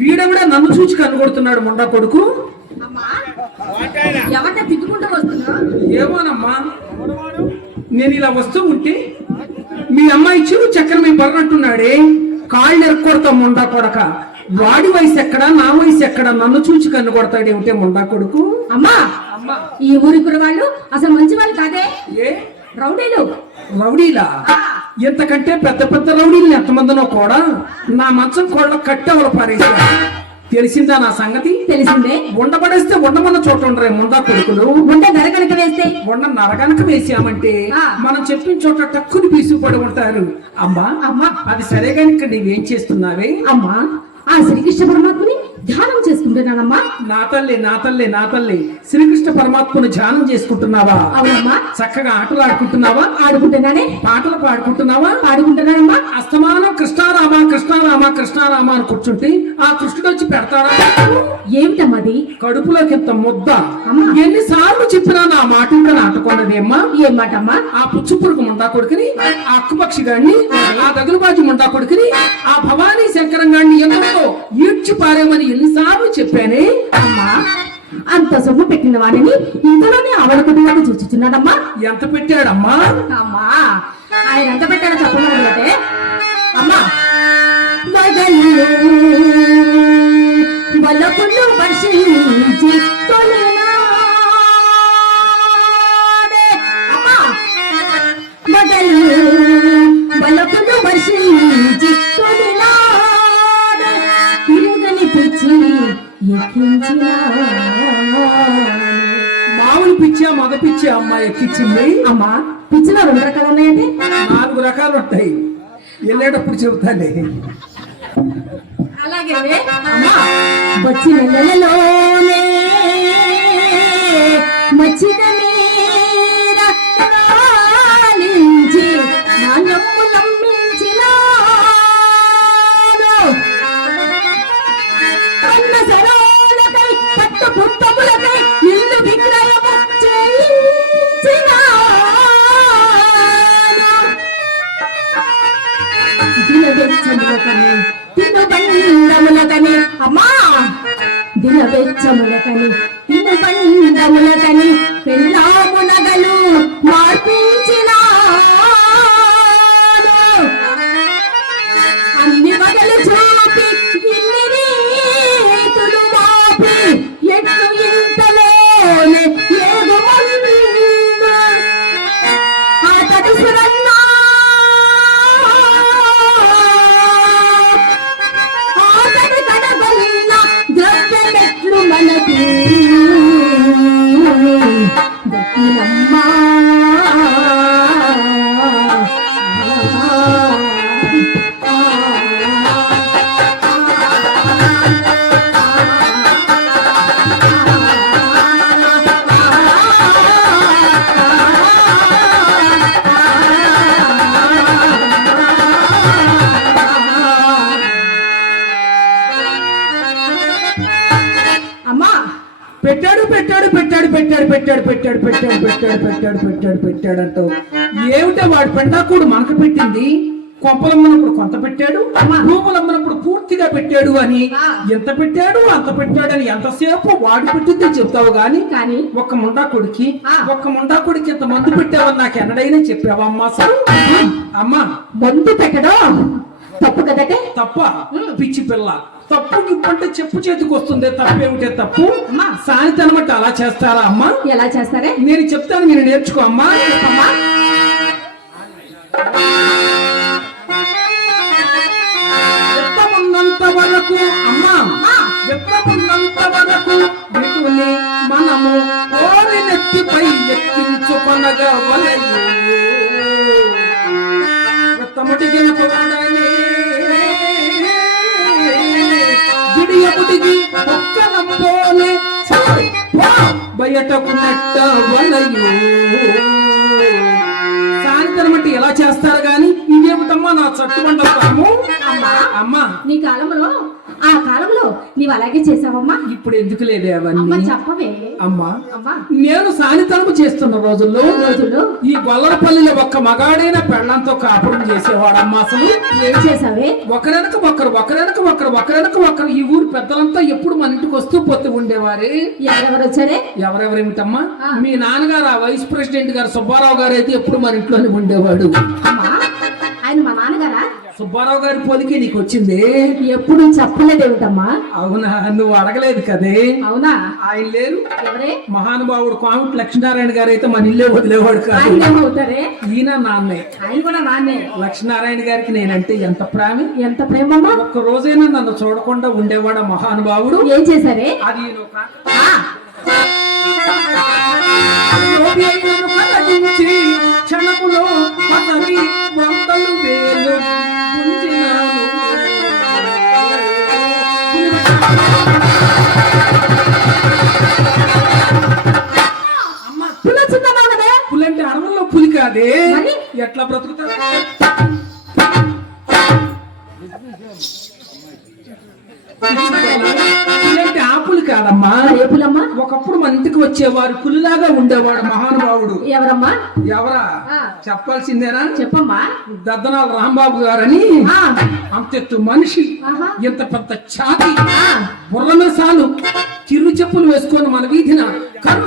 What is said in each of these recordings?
వీడెవడా నన్ను చూచి కనుగొడుతున్నాడు ముండా కొడుకు. ఏమోనమ్మా, నేను ఇలా వస్తూ ఉంటే మీ అమ్మాయి చెవు చక్కెర మీ బర్రట్టున్నాడే, కాళ్ళు ఎరక్కొడతాం ముండా కొడక. వాడి వయసు ఎక్కడా, నా వయసు ఎక్కడా, నన్ను చూచి కన్ను కొడతాడు ఏమిటే ముండా కొడుకు. అమ్మా ఈ ఊరి వాళ్ళు అసలు మంచి వాళ్ళు కాదే, ఏ రౌడీలు. రౌడీలా? ఎంతకంటే పెద్ద పెద్ద రౌడీలు ఎంతమందినో కూడా నా మంచం కోళ్ళ కట్టెవలు పారేసా. తెలిసిందా నా సంగతి? తెలిసిందే. ఉండబడేస్తే ఉండమన్న చోట ఉండరే ముందా కొడుకులు. ఉండ నరగనక వేస్తే ఉండ నరగనక వేసామంటే మనం చెప్పిన చోట టక్కుని పీసుపడి ఉంటారు. అమ్మా అది సరే కనుక నీవేం చేస్తున్నావే? అమ్మా ఆ శ్రీకృష్ణ పరమాత్మని ధ్యానం చేసుకుంటున్నానమ్మా. నా తల్లి నా తల్లి నా తల్లి, శ్రీకృష్ణ పరమాత్మను ధ్యానం చేసుకుంటున్నావా? అవునమ్మా. చక్కగా ఆటలు ఆడుకుంటున్నావా? ఆడుకుంటున్నానే. పాటలు పాడుకుంటున్నావా? పాడుకుంటున్నానమ్మా. అస్తమానం కృష్ణారామ కృష్ణారామ కృష్ణారామ అని కూర్చుంటే ఆ కృష్ణుడు వచ్చి పెడతాడా? ఏమిటమ్మది? కడుపులోకి ఇంత ముద్ద. ఎన్నిసార్లు చెప్పినా నా మాట ఇంకా నాటుకున్నదేమ్మా. ఏం మాట అమ్మా? ఆ పుచ్చు పురుగు ముండా కొడుకుని, ఆ అక్కుపక్షి గాడిని, ఆ దగులుబాజు ముండా కొడుకుని, ఆ భవానీ శంకరం గాడిని ఎంతో ఈడ్చి పారేమని ఎన్నిసార్లు చెప్పానే. అమ్మా అంత సొమ్ము పెట్టిన వాడిని ఇంతలోనే ఆవిడ కుటుంబాన్ని చూచుచున్నాడమ్మా. ఎంత పెట్టాడమ్మా? అమ్మా ఆయన ఎంత పెట్టాడో చెప్పమంటే అమ్మా, బలపులు వర్షించి బలపులు వర్షించి మామూలు పిచ్చా మగ పిచ్చా అమ్మా ఎక్కించింది? అమ్మా పిచ్చిలో 2 రకాలు ఉన్నాయండి. 4 రకాలు ఉంటాయి, వెళ్ళేటప్పుడు చెబుతాలే. అలాగే అమ్మా వచ్చిన నెలలోనే మచ్చిక మీద రాలించి నాణ్యము నమ్మించిన అన్న సరోలకై పట్టు పుట్టములకై ఇల్లు విక్రయము చేయించిన దినవెచ్చములకని తినుబండములకని అమ్మా దినవెచ్చములకని తినుబండములకని పెళ్ళాము నగలు మార్పించిన అన్ని వగలు చూపి ఇన్ని రీతులు మాపి ఎట్లు ఇంతలోనే ఏగుమందు ఆ తడుసురన్నా ఆతడి కడగన్న ద్రవ్యమెట్లు మనకి దక్కినమ్మా పెట్టాడు అంటావు. ఏమిటో వాడి పెండాకుడు మనకు పెట్టింది, కొంపలమ్మనప్పుడు కొంత పెట్టాడు, రూపులమ్మనప్పుడు పూర్తిగా పెట్టాడు అని ఎంత పెట్టాడు అంత పెట్టాడు అని ఎంతసేపు వాడు పెట్టిందే చెప్తావు గాని ఒక్క ముండా కొడుకి ఇంత మందు పెట్టావని నాకు ఎన్నడైనా చెప్పావా అమ్మా? అసలు అమ్మా మందు పెట్టడం తప్పు కదటే. తప్ప పిచ్చి పిల్ల, తప్పు ఇప్పుంటే చెప్పు చేతికి వస్తుంది, తప్పేమిటే తప్పు? సానితనమాట అలా చేస్తారా అమ్మా? ఎలా చేస్తారే నేను చెప్తాను, మీరు నేర్చుకో అమ్మా. విత్తమున్నంత వరకు అమ్మా, విత్తమున్నంత వరకు వీటిని మనము కోరి నెత్తిపై ఎక్కించుకొనగా వలయు. విత్తముడిగిన తోడనే విడియముడిగి ఒక్కనంపోలే బయటకు నెట్ట వలయు. సాయంత్రం అంటే ఎలా చేస్తారు గాని ఇదేమిటమ్మా నా చట్టుబండము? అమ్మా నీ కాలంలో ఆ కాలంలో నీవు అలాగే చేసావమ్మా. ఇప్పుడు ఎందుకు లేదే అమ్మా అవన్నీ? చెప్పవే అమ్మా అమ్మా. నేను సానితనము చేస్తున్న రోజుల్లో ఈ గొల్లరపల్లిలో ఒక్క మగాడైన పెళ్ళంతో కాపురం చేసేవాడమ్మా. అసలు ఏం చేసావే? ఒకరెనక ఒకరు ఈ ఊరు పెద్దలంతా ఎప్పుడు మన ఇంటికి వస్తూ పోతూ ఉండేవారే. ఎవరెవరు వచ్చారే? ఎవరెవరేమిటమ్మా? మీ నాన్నగారు, ఆ వైస్ ప్రెసిడెంట్ గారు సుబ్బారావు గారు అయితే ఎప్పుడు మన ఇంట్లోనే ఉండేవాడు. అమ్మా ఆయన మా నాన్నగారా? సుబ్బారావు గారి పోలికే నీకు వచ్చింది. ఎప్పుడు చెప్పలేదేమిటమ్మా? అవునా? నువ్వు అడగలేదు కదే. అవునా? ఆయన లేరు. ఎవరే? మహానుభావుడు కామిటి లక్ష్మీనారాయణ గారు అయితే మన ఇల్లే వదిలేవాడు కాదు. ఆయన ఏమవుతారే? ఈయన నాన్నే. ఆయన కూడా నాన్నే. లక్ష్మీనారాయణ గారికి నేనంటే ఎంత ప్రేమ, ఎంత ప్రేమమ్మా. ఒక్క రోజైనా నన్ను చూడకుండా ఉండేవాడు మహానుభావుడు. ఏం చేశారే? అది క్షణములో అతని వందలు వేలు గుంజినాను. పులంటే అడవుల్లో పులి కాదే, ఎట్లా బ్రతుకుతా? పులంటే ఆ పులి కాదమ్మా. ఏ పులమ్మా? ఒకప్పుడు మన ఇంటికి వచ్చేవారు, పులిలాగా ఉండేవాడు మహానుభావుడు. ఎవరమ్మా? ఎవరా చెప్పాల్సిందేనా? చెప్పమ్మా. దద్దనాల రాంబాబు గారని అంతెత్తు మనిషి, ఇంత పెద్ద ఛాతి, బుర్రమేసాలు, చిరు చెప్పులు వేసుకొని మన వీధిన కర్రు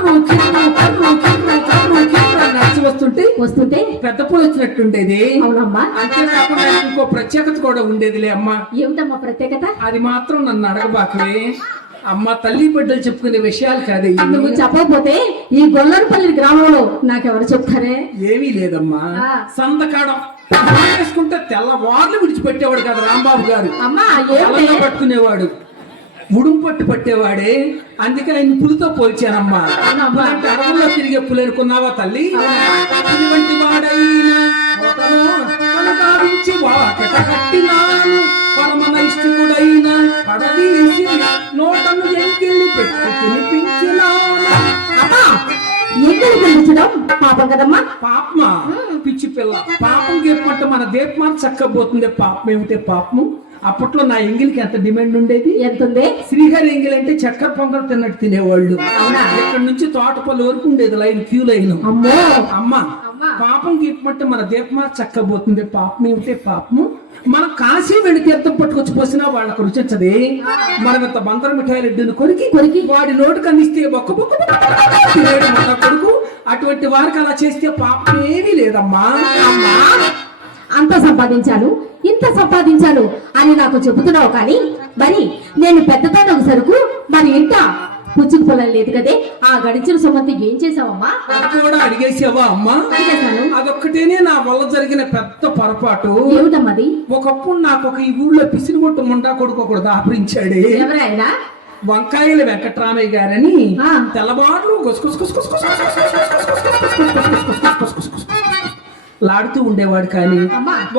నడిచి వస్తుంటే పెద్ద పూలు వచ్చినట్టుండేది. అవునమ్మా. అంతేకాకుండా ఇంకో ప్రత్యేకత కూడా ఉండేదిలే అమ్మా. ఏమిటమ్మా ప్రత్యేకత? అది మాత్రం నన్ను అడగబాకవే అమ్మ. తల్లి బిడ్డలు చెప్పుకునే విషయాలు కాదు. నువ్వు చెప్పకపోతే ఈ గొల్లరపల్లి గ్రామంలో నాకెవరు చెప్తారే? ఏమీ లేదమ్మా. సందకాడం వేసుకుంటే తెల్లవార్లు విడిచిపెట్టేవాడు కదా రాంబాబు గారు. అమ్మా పట్టుకునేవాడు, ఉడుం పట్టు పట్టేవాడే. అందుకే ఆయన పులితో పోల్చానమ్మా. అలాంటి అడవుల్లో తిరిగే పులి అనుకున్నావా తల్లి? పులి వంటి వాడైనా భావించి వాకట కట్టినాను, పరమనైష్ఠికుడైన పడదీసి నోటను ఎంగిలి పెట్టి తినిపించినాను. ఎంగిలి పెంచడం పాపం కదమ్మా. పాపమా? పిచ్చి పిల్ల, పాపం చెప్పమంటే మన దీపమాన చక్కపోతుంది. పాపం ఏమిటే పాపము? అప్పట్లో నా ఎంగిలికి ఎంత డిమాండ్ ఉండేది. ఎంత ఉంది? శ్రీహరి ఎంగిల్ అంటే చక్కెర పొంగల్ తిన్నట్టు తినేవాళ్ళు. అవునా? ఇక్కడ నుంచి తోటపల్లి వరకు ఉండేది లైన్, క్యూ లైన్. అమ్మో అమ్మా, పాపం గీపమంటే మన దీపమాన చక్కబోతుంది. పాపం ఏమిటే పాపము? మన కాశీ వెళ్ళి తీర్థం పట్టుకొచ్చి పోసినా వాళ్ళకు రుచించదే. మనం ఇంత బందర మిఠాయిలు ఎడ్డును కొరికి వాడి నోటుకు అందిస్తే బొక్క తినేడు మన కొడుకు. అటువంటి వారికి అలా చేస్తే పాపం ఏమీ లేదమ్మా. అమ్మా అంత సంపాదించాను, ఇంత సంపాదించాను అని నాకు చెబుతున్నావు, కానీ మరి నేను పెద్దదాని ఒక సరుకు మరి ఇంట పుచ్చుకు పొలం లేదు కదే. ఆ గడిచిన సొమ్మంతా ఏం చేసావమ్మా? అది కూడా అడిగేసావా అమ్మా? అడిగేశాను. అదొక్కటేనే నా వల్ల జరిగిన పెద్ద పొరపాటు. ఏమిటమ్మది? ఒకప్పుడు నాకు ఒక ఈ ఊళ్ళో పిసిరిగొట్టు ముండా కొడుకు ఒకడు దాపరించాడే. ఎవరైనా? వంకాయల వెంకట్రామయ్య గారని తెల్లబాట్లు లాడుతూ ఉండేవాడు, కానీ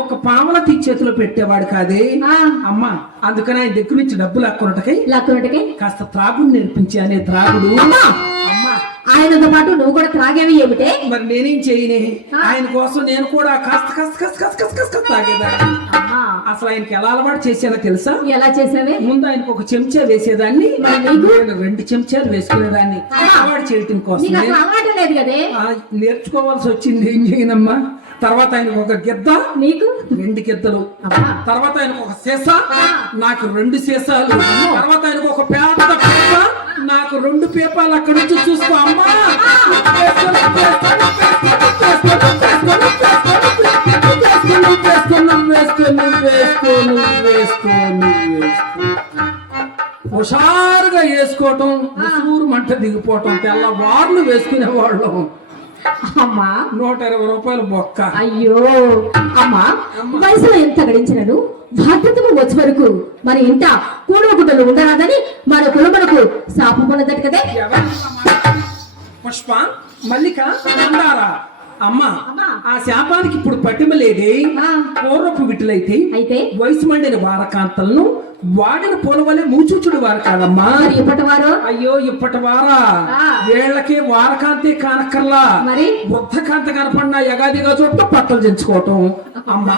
ఒక పామల తీ చేతిలో పెట్టేవాడు కాదే అమ్మా. అందుకని ఆయన దగ్గర నుంచి డబ్బు లాక్కున్నటకై కాస్త త్రాగుడు నేర్పించానే. త్రాగుడు అమ్మా. ఆయనతో పాటు నువ్వు కూడా త్రాగేవి ఏమిటే? మరి నేనేం చేయనే? ఆయన కోసం నేను కూడా కాస్త తాగేదా. అసలు ఆయనకి ఎలా అలవాటు చేశానో తెలుసా? ఎలా చేసావే? ముందు ఆయనకు ఒక చెంచా వేసేదాన్ని, మరి నీకు? నేను 2 చెంచాలు వేసుకునేదాన్ని అలవాటు చేయటం కోసం. నీకు అసలు అలవాటు లేదు కదే. నేర్చుకోవాల్సి వచ్చింది, ఏం చేయనమ్మా. తర్వాత ఆయనకు ఒక గిద్ద, నీకు 2 గిద్దలు. అబ్బా. తర్వాత ఆయనకు ఒక సీసా, నాకు 2 సీసాలు. తర్వాత ఆయనకు ఒక పెద్ద పేప, నాకు 2 పేపాలు. అక్కడి నుంచి చూసుకో అమ్మా. హుషారుగా వేసుకోవటం, ఊరు మంట దిగిపోవటం, తెల్లవార్లు వేసుకునేవాళ్ళం. అమ్మా 120 రూపాయలు బొక్క. అయ్యో అమ్మా, వయసులో ఎంత గడించినను బాధ్యతలు వచ్చే వరకు మరి ఇంట కూడగుడ్డలు ఉండరాదని మన కులమునకు శాపం ఉన్నదట కదే. పుష్ప, మల్లిక, మందారా అమ్మా, అమ్మా. ఆ శాపానికి ఇప్పుడు పట్టిమ లేదే. ఆ. పూర్వపు విటులైతే అయితే వయసు మండిన వారకాంతలను వాడిన పూల వల్లే మూచుచుడు వారు కాదమ్మా. మరి ఇప్పటి వారు అయ్యో ఇప్పటి వారా, ఆ. వీళ్ళకి వారకాంతే కానక్కర్లా, మరి బుద్ధకాంత కనపడిన యగాదిగా చోట్ల పట్టలు తెంచుకోవటం. అమ్మా,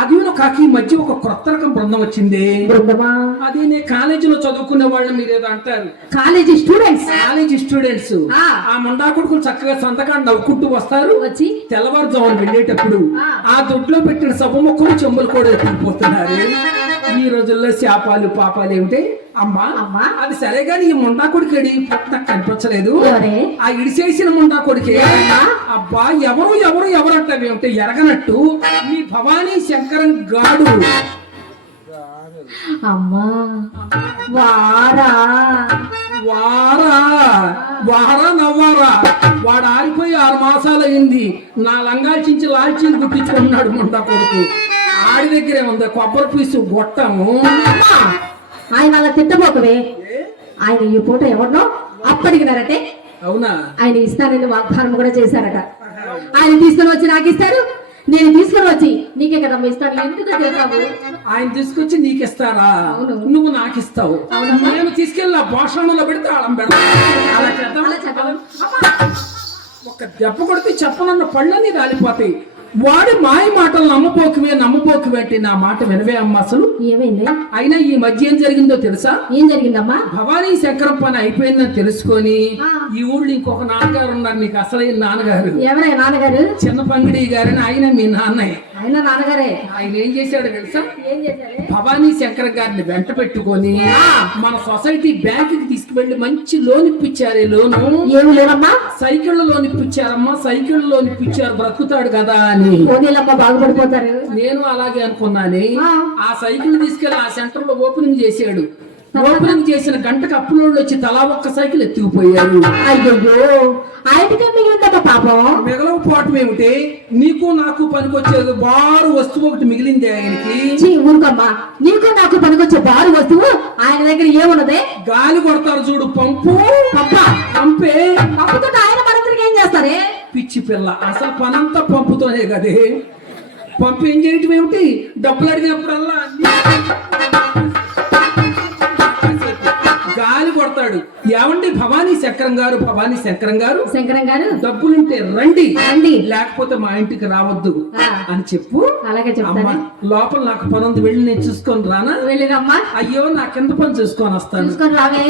అది కాకి ఈ మధ్య ఒక కొత్త రకం బృందం వచ్చింది. బృందమా? అది నేను కాలేజీలో చదువుకునే వాళ్ళని మీరేదో అంటారు, కాలేజీ స్టూడెంట్స్. College students. ఆ. ఆ ముండా కొడుకులు చక్కగా సంతకాన్ని నవ్వుకుంటూ వస్తారు. వచ్చి తెల్లవారుజామున వెళ్ళేటప్పుడు ఆ దొడ్లో పెట్టిన సభ మొక్కలు చెంబులు కూడా ఎత్తుకుపోతున్నారు. ఈ రోజుల్లో శాపాలు పాపాలు ఏమిటి అమ్మా? అమ్మా. అది సరే గాని ఈ ముండా కొడుకేడి నాకు కనిపించలేదు. ఎవరే? ఆ ఇడిసేసిన ముండా కొడుకే. ఎవరమ్మా? అబ్బా, ఎవరు ఎవరు ఎవరు అంటావేమిటి ఎరగనట్టు మీ భవానీ శంకరం గాడు. అమ్మా వారా వారా వారా నవ్వారా, వాడు ఆరిపోయి 6 మాసాలు అయింది. నా లంగాల్చించి లాల్చీని గుట్టించుకున్నాడు ముండా కొడుకు. ఆడి దగ్గరే ఉంది కొబ్బరి పీసు గొట్టము. అమ్మా, ఆయన అలా తిట్టబోకవే. ఆయన ఈ పూట ఎవరినో అప్పడిగినారటే. అవునా? ఆయన ఇస్తానని వాగ్దానం కూడా చేశారట. ఆయన తీసుకొని వచ్చి నాకు ఇస్తారు, నేను తీసుకొని వచ్చి నీకే కదమ్మా ఇస్తాను. ఎందుకు తిడతావు? ఆయన తీసుకొచ్చి నీకిస్తారా? అవును. నువ్వు నాకు ఇస్తావు. అవునమ్మా. నేను తీసుకెళ్ళి ఆ భోషణంలో పెడితే ఆడం పెడతా. అలా చేద్దాం. అలా చేద్దాం. ఒక దెబ్బ కొడితే చెప్పనన్న పళ్ళని రాలిపోతాయి. వాడి మాయ మాటలు నమ్మపోకువే అంటే నా మాట వినవే అమ్మ. అసలు ఏమైంది? అయినా ఈ మధ్య ఏం జరిగిందో తెలుసా? ఏం జరిగిందమ్మా? భవానీ శంకరం పని అయిపోయిందని తెలుసుకొని ఆ. ఈ ఊళ్ళో ఇంకొక నాన్నగారు ఉన్నారు, నీకు అసలైన నాన్నగారు. ఎవరై నాన్నగారు? చిన్న పంగిడి గారని ఆయన మీ నాన్నయ్య. ఆయన నాన్నగారే. ఆయన ఏం చేశాడో తెలుసా? ఏం చేశారే? భవానీ శంకర్ గారిని వెంట పెట్టుకొని మన సొసైటీ బ్యాంక్ కి తీసుకువెళ్లి మంచి లోన్ ఇప్పించారు. లోను ఏమి లేవమ్మా? సైకిల్ లోన్ ఇప్పించారమ్మా, సైకిల్ లోన్ ఇప్పించారు, బ్రతుకుతాడు కదా అని. పోనీలమ్మా, బాగుపడిపోతారు. నేను అలాగే అనుకున్నాను. ఆ. ఆ సైకిల్ తీసుకెళ్లి ఆ సెంటర్ లో ఓపెనింగ్ చేశాడు. ఓపెనింగ్ చేసిన గంటకు అప్పులోళ్ళు వచ్చి తలా ఒక్క సైకిల్ ఎత్తుకుపోయారు. అయ్యో, ఆయనకే మిగిలిందమ్మా పాపం. మిగలకపోవటం ఏమిటి? నీకు నాకు పనికొచ్చేది బారు వస్తువు ఒకటి మిగిలింది ఆయనకి. చీ, ఊరుకమ్మా. నీకు నాకు పనికొచ్చే బారు వస్తువు ఆయన దగ్గర ఏమున్నదే? గాలి కొడతారు చూడు, పంపు. పంపే. పంపుతో ఆయన మనందరికి ఏం చేస్తారే? పిచ్చి పిల్ల, అసలు పనంతా పంపుతోనే కదే. పంపు ఏం చేయటం ఏమిటి? డబ్బులు అడిగినప్పుడల్లా గాలి కొడతాడు. ఏమండి భవానీ శంకరం గారు, భవానీ శంకరం గారు, శంకరం గారు డబ్బులుంటే రండి, రండి, లేకపోతే మా ఇంటికి రావద్దు అని చెప్పు. అలాగే అమ్మా, లోపల నాకు పని ఉంది, వెళ్ళి నేను చూసుకొని రానా? వెళ్ళిరమ్మా. అయ్యో, నా కింద పని చూసుకొని వస్తాను. చూసుకొని రావే.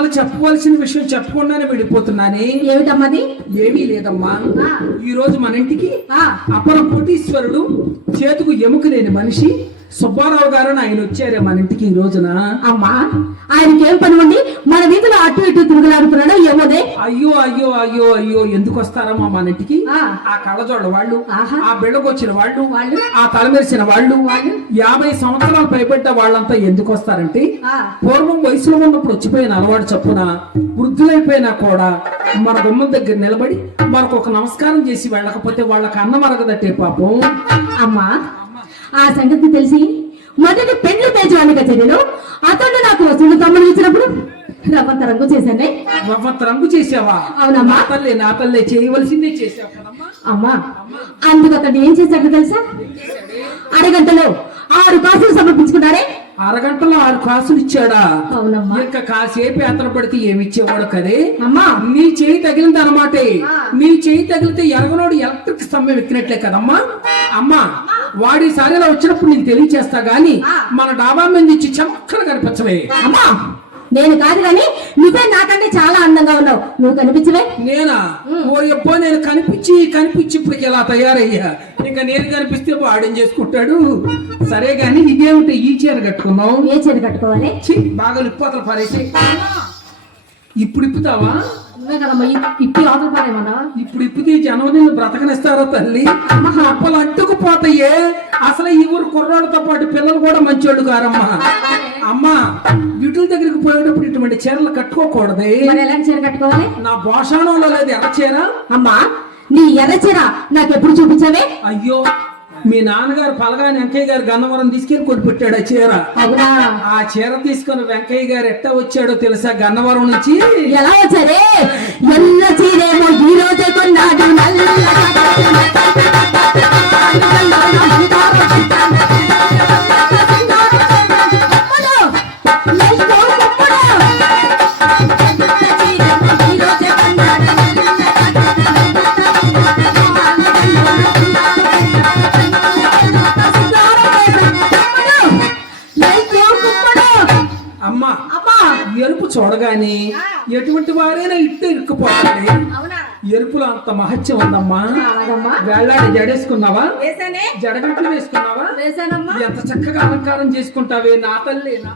అసలు చెప్పవలసిన విషయం చెప్పకుండానే వెళ్ళిపోతున్నానే. ఏమిటమ్మది? ఏమీ లేదమ్మా. ఆ. ఈ రోజు మన ఇంటికి ఆ, అపర కోటీశ్వరుడు, చేతుకు ఎముక లేని మనిషి సుబ్బారావు గారు ఆయన వచ్చారే మన ఇంటికి ఈ రోజున. అమ్మా, ఆయనకి ఏం పని ఉండి మన వీధిలో అటు ఇటు తిరుగులాడుతున్నాడో ఏమోదే. అయ్యో అయ్యో అయ్యో అయ్యో, ఎందుకు వస్తారమ్మా మన ఇంటికి? ఆ. ఆ కళ్ళజోళ్ళ వాళ్ళు, ఆహా. ఆ బిళ్ళకొచ్చిన వాళ్ళు, వాళ్ళు, ఆ తలమెరిసిన వాళ్ళు, వాళ్ళు 50 సంవత్సరాలు పైబడ్డ వాళ్ళంతా ఎందుకు వస్తారంటే, ఆ. పూర్వం వయసులో ఉన్నప్పుడు వచ్చిపోయిన అలవాటు చప్పున వృద్ధులైపోయినా కూడా మన గుమ్మం దగ్గర నిలబడి మనకు ఒక నమస్కారం చేసి వెళ్ళకపోతే వాళ్ళకి అన్నం అరగదట్టే పాపం. అమ్మా, ఆ సంగతి తెలిసి మొదటి పెళ్లి పేజవాణి కచేరీలో అతను నాకు వసూలు తమ్ముడు ఇచ్చినప్పుడు రవ్వంత రంగు చేశానే. రవ్వంత రంగు చేసావా? అవునమ్మా. నా తల్లే చేయవలసిందే చేసావు కదమ్మా. అమ్మా, అందుకు అతను ఏం చేశాడు తెలుసా? అరగంటలో 6 కాసులు సమర్పించుకున్నారే. అరగంటలో 6 కాసులు ఇచ్చాడా? అవునమ్మా. ఇంకా కాసేపు యాత్ర పడితే ఏమి ఇచ్చేవాడు కదే. అమ్మా, నీ చేయి తగిలింది అనమాటే. ఆ. నీ చేయి తగిలితే ఎరగనోడు ఎలక్ట్రిక్ స్తంభం ఎక్కినట్లే కదమ్మా. అమ్మా, వాడి సారిలో వచ్చినప్పుడు నీకు తెలియచేస్తా గాని ఆ. మన డాబా మీద ఇచ్చి చక్కగా కనిపించవే. అమ్మా, నేను కాదు కానీ నువ్వే నాకంటే చాలా అందంగా ఉన్నావు. నువ్వు కనిపించవే. నేనా? ఓ ఎప్పో నేను కనిపించి ఇప్పటికి ఎలా తయారయ్యా. ఇంకా నేను కనిపిస్తే వాడేం చేసుకుంటాడు. సరే గాని ఇదేమిటి ఈ చీర కట్టుకున్నావు? ఏ చీర కట్టుకోవాలి? ఛీ, బాగా లిప్పోతలు పారేసి. ఇప్పుడు ఇప్పుతావా? నువ్వే కదమ్మా ఇప్పి అవతల పారేమన్నా. ఇప్పుడు ఇప్పితే జనం నిన్ను బ్రతకనిస్తారా తల్లి? అప్పలు అంటుకుపోతాయే. అసలు ఈ ఊరు కుర్రాడితో పాటు పిల్లలు కూడా మంచోళ్ళు కారమ్మా. అమ్మా, వీటుల దగ్గరికి పోయేటప్పుడు ఇటువంటి చీరలు కట్టుకోకూడదు. మరి ఎలాంటి చీర కట్టుకోవాలి? నా భోషాణంలో లేదు ఎర్ర చీర. అమ్మా, నీ ఎర్ర చీర నాకెప్పుడు చూపించావే? అయ్యో, మీ నాన్నగారు పలగాని వెంకయ్య గారు గన్నవరం తీసుకెళ్లి కొనిపెట్టాడు ఆ చీర. అవునా? ఆ చీర తీసుకుని వెంకయ్య గారు ఎట్టా వచ్చాడో తెలుసా? గన్నవరం నుంచి ఎలా వచ్చారే? ఎల్ల చీరేమో ఈ రోజే కొన్నాడు. అమ్మా, అమ్మా, ఎరుపు చూడగానే ఎటువంటి వారైనా ఇట్టు ఇరుక్కుపోతాడు. అవునా? ఎరుపులో అంత మహత్యం ఉందమ్మా. అలాగమ్మా. వేళ్ళాడి జడేసుకున్నావా? వేసానే. జడగంటలు వేసుకున్నావా? వేసానమ్మా. ఎంత చక్కగా అలంకారం చేసుకుంటావే నా తల్లేనా.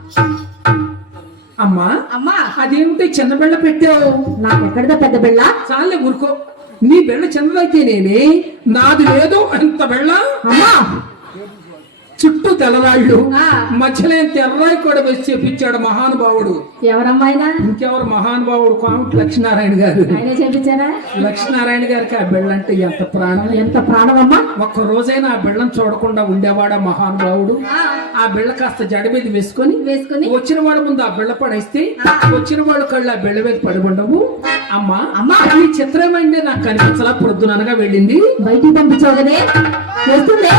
అమ్మా, అమ్మా, అదేమిటి చిన్న బిళ్ళ పెట్టావు? నాకెక్కడిదో పెద్ద బిళ్ళ. చాలే ఊరుకో. నీ బిళ్ళ చిన్నదైతేనేనే, నాది లేదు ఎంత బిళ్ళ. అమ్మా, చుట్టూ తెల్లరాళ్ళు, ఆ. మధ్యలో తెర్రాయి కూడా వేసి చేపించాడు మహానుభావుడు. ఎవరమ్మాయినా? ఇంకెవరు మహానుభావుడు? కోమటి లక్ష్మీనారాయణ గారు. ఆయనే చేపించారా? లక్ష్మీనారాయణ గారికి ఆ బిళ్ళంటే ఎంత ప్రాణం. ఎంత ప్రాణమమ్మా. ఒక్క రోజైనా ఆ బిళ్ళను చూడకుండా ఉండేవాడా మహానుభావుడు. ఆ బిళ్ళ కాస్త జడ మీద వేసుకొని వచ్చిన వాడు ముందు ఆ బిళ్ళ పడేస్తే వచ్చిన వాడు కళ్ళు ఆ బిళ్ళ మీద పడి ఉండవు. అమ్మా, అమ్మా, ఈ చిత్రమైందే నాకు కనిపించలా. పొద్దుననగా వెళ్ళింది. బయటికి పంపించావు కదే. వస్తుందే.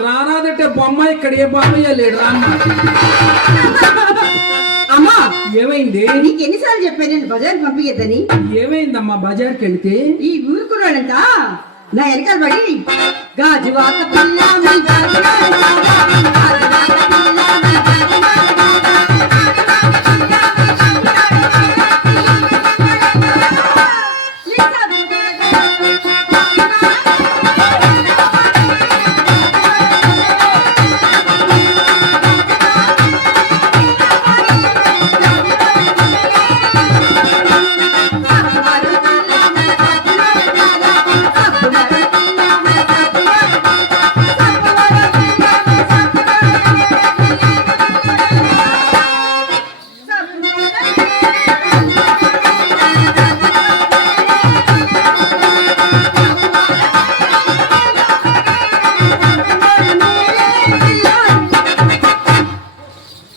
రానాదంటే బొమ్మ ఇక్కడ ఏ బొమ్మయ్య లేడు. రామ్మ. అమ్మా, ఏమైంది? నీకు ఎన్నిసార్లు చెప్పాను నేను బజార్ పంపించద్దని? ఏమైందమ్మా? బజార్కి వెళితే ఈ ఊరుకున్నాడంతా నా వెనకాల పడి గాజువాక పిల్ల మీ గాజువాక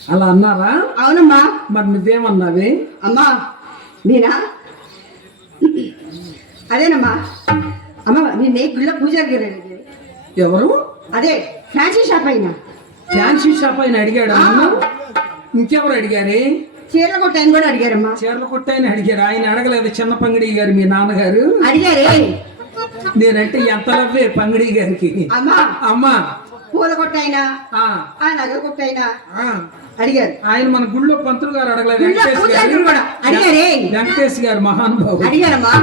అలా అన్నారా? అవునమ్మా. మరి నువ్వేమన్నావే? అమ్మా, నేనా? అదేనమ్మా. అమ్మ, నిన్నే గుళ్ళ పూజారి గారు అడిగారు. ఎవరు? అదే ఫ్యాన్సీ షాప్ అయినా ఫ్యాన్సీ షాప్ ఆయన అడిగాడు. ఇంకెవరు అడిగారే? చీరల కొట్ట ఆయన కూడా అడిగారమ్మా. చీరలు కొట్టాయని అడిగారు. ఆయన అడగలేదు. చిన్న పంగిడి గారు మీ నాన్నగారు అడిగారే. నేనంటే ఎంత లవ్వే పంగిడి గారికి. అమ్మా, అమ్మా, పూల కొట్ట అయినా ఆ, నగర కొట్ట అయినా ఆ, అడిగారు. ఆయన మన గుళ్ళో పంతులు గారు అడగలేదు, గుళ్ళో వెంకటేష్ పూజారి గారు కూడా అడిగారే. వెంకటేష్ గారు మహానుభావుడు. అడిగారమ్మా.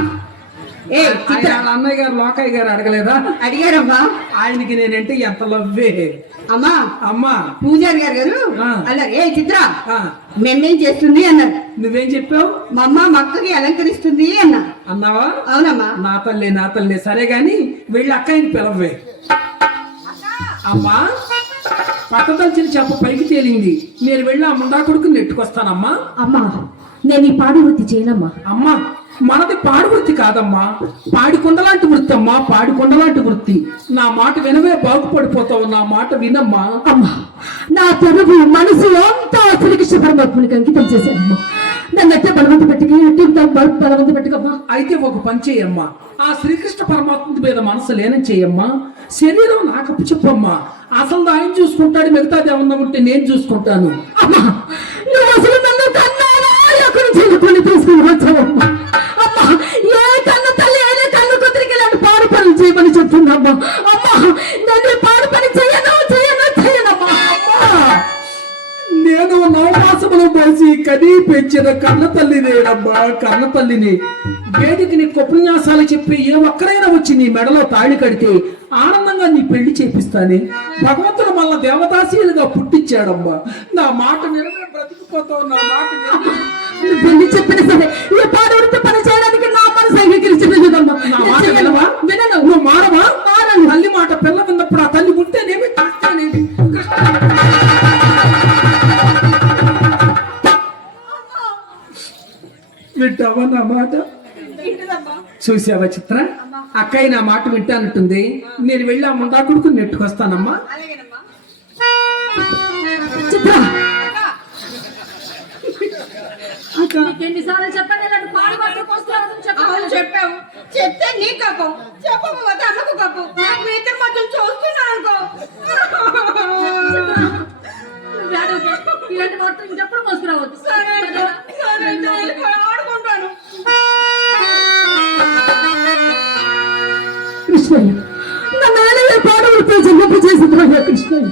ఏ చిత్ర ఆయన అన్నయ్య గారు లోకయ్య గారు అడగలేదా? అడిగారమ్మా. ఆయనకి నేనంటే ఎంత లవ్వే. అమ్మా అమ్మా పూజారి గారు ఆ. అన్నారు, ఏ చిత్ర ఆ, మేమేం చేస్తుంది అన్నారు. నువ్వేం చెప్పావు? మా అమ్మ మక్కకి అలంకరిస్తుంది అన్నా. అన్నావా? అవునమ్మా. నా తల్లి సరే గాని వెళ్ళి అక్కయ్యని పిలవే. అమ్మా పట్టదలిచిన చెప్ప పైకి తేలింది, నేను వెళ్ళి ఆ ముండా కొడుకుని నెట్టుకొస్తానమ్మా. అమ్మా నేను ఈ పాడు వృత్తి చేయనమ్మా. అమ్మా మనది పాడు వృత్తి కాదమ్మా, పాడికొండలాంటి వృత్తి అమ్మా, పాడికొండలాంటి వృత్తి. నా మాట వినవే, బాగుపడిపోతావు, నా మాట వినమ్మా. అమ్మా నా తెలుగు మనసు అంతా శ్రీకృష్ణ పరమాత్మనికి అంకితం చేశానమ్మా. నన్ను ఎట్లా బలవంత పెట్టుకు బలవంత పెట్టుకమ్మా. అయితే ఒక పని చేయమ్మా, ఆ శ్రీకృష్ణ పరమాత్మ మీద మనసు లేనం చేయమ్మా, శరీరం నాకు చెప్పమ్మా. అసలు ఆయన చూసుకుంటాడు, మిగతాది ఏమన్నా ఉంటే నేను చూసుకుంటాను. అమ్మా నువ్వు అసలు నన్ను కన్నావా ఎక్కడి నుంచి ఎన్నుకొని తీసుకుని వచ్చావమ్మా. అమ్మా ఏ కన్న తల్లి అయినా కన్ను కుదిరికి నన్ను పాడు పనులు చేయమని చెప్తుందమ్మా. అమ్మా నన్ను పాడు పని చేయనమ్మా. నేను నవమాసములు పోసి కనీ పెంచిన కన్న తల్లి నేనమ్మా, కన్న తల్లిని. వేదిక నీ ఉపన్యాసాలు చెప్పి ఏ ఒక్కరైనా వచ్చి నీ మెడలో తాళి కడితే ఆనందంగా నీ పెళ్లి చేపిస్తానే. భగవంతుడు మళ్ళా దేవదాసీలుగా పుట్టించాడమ్మా. నా మాట నిలవే, బ్రతికిపోతావు, నా మాట నిలవే. నువ్వు పెళ్లి చెప్పిన సరే ఈ పాడు వృత్తి పని చేయడానికి నా మనసు అంగీకరించలేదమ్మా. నా మాట వినవా? వినను. నువ్వు మారవా? మారను. తల్లి మాట పిల్ల విన్నప్పుడు ఆ తల్లి ఉంటేనేమి, తాస్తేనేమి. వింటావా నా మాట? చూసావా చిత్ర, అక్కయ్య నా మాట వింటానంటుంది. నేను వెళ్ళి ఆ ముండా కొడుకు నెట్టుకొస్తానమ్మా. చిత్ర ఎన్నిసార్లు చెప్పండి నన్ను పాడు పట్టుకు వస్తున్నావు. చెప్పావు, చెప్తే నీ కప్పం, చెప్పము మా అమ్మకు కప్పు. మీ ఇద్దరు మధ్య చూస్తున్నాను అనుకో. ఇలాంటి మాత్రం ఇంకెప్పుడు మోసుకురావద్దు. సరే ఆడుకుంటాను. కృష్ణయ్య నా మేనయ్య పాడు వృత్తి జన్మపు చేసింది కృష్ణయ్య.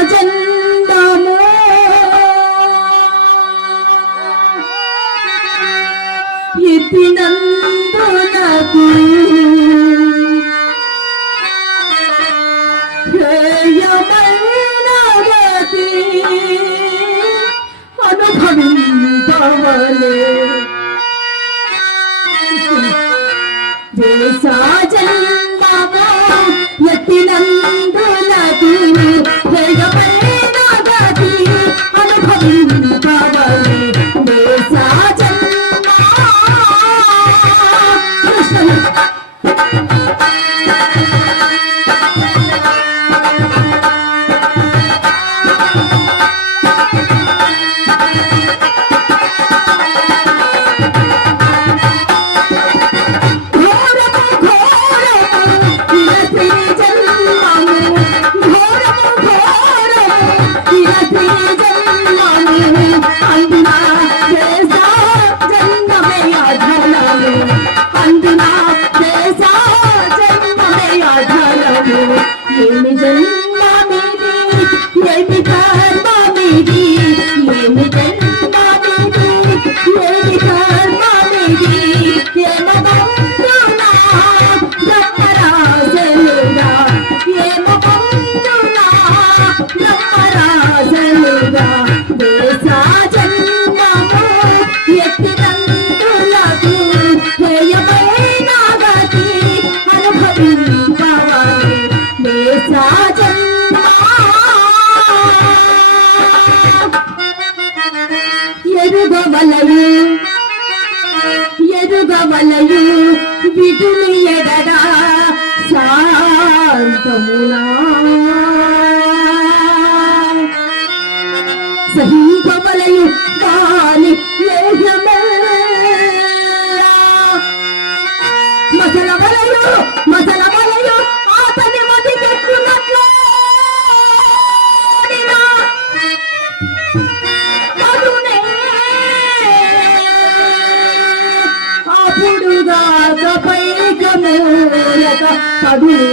దేశజందమో ఇతినందునకు హేయమైన గతి అనుభవింపవలే. దేశజందమో యతినందునకు హేయ కడులే